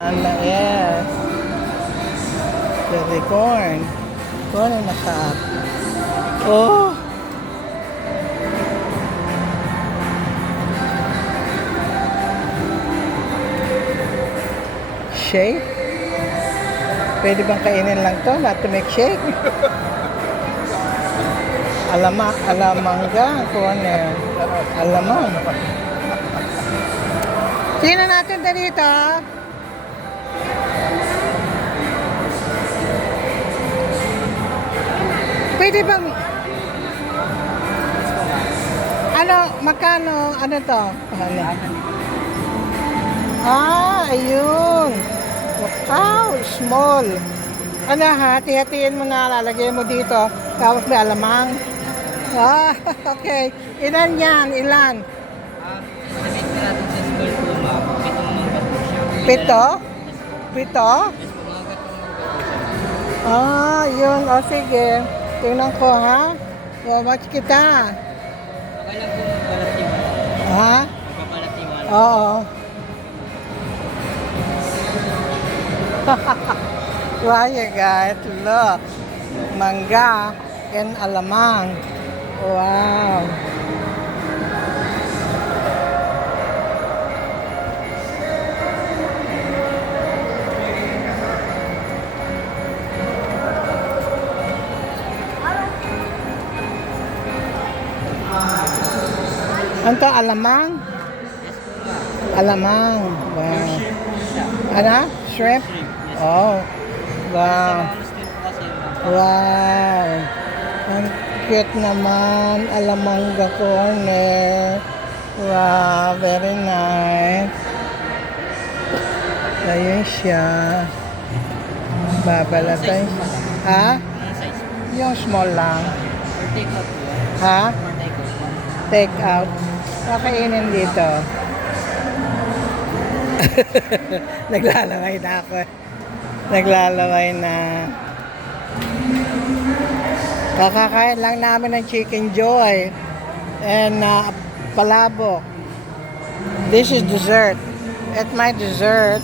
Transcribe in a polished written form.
Yes. Cherry corn. Corn na naka. Oh. Shake? Pwede bang kainin lang to? Not to make shake? Alamangga. Corner. Alamang. Tingnan natin dito. Pwede bang magkano, ano to? Ayun. Wow, small. Hati-hatiin mo na, lalagay mo dito. Tapos may alamang. Okay. Ilan yan? Ilan? Pito? Pito? Yun. Sige. Tingnan ko, ha? Watch kita. Ha? Oo. Wow, you guys. Look. Mangga and alamang. Wow. Ano to? Alamang? Alamang. Wow. Ano? Shrimp? Oh. Wow. Wow. Ang cute naman. Alamangga corner. Wow. Very nice. Ayun siya. Babalatay. Ha? Yung small lang. Ha? Take out. Kakainin dito. Naglalaway na ako. Naglalaway na. Kakakain lang namin ng Chicken Joy and palabok. This is dessert. At my dessert,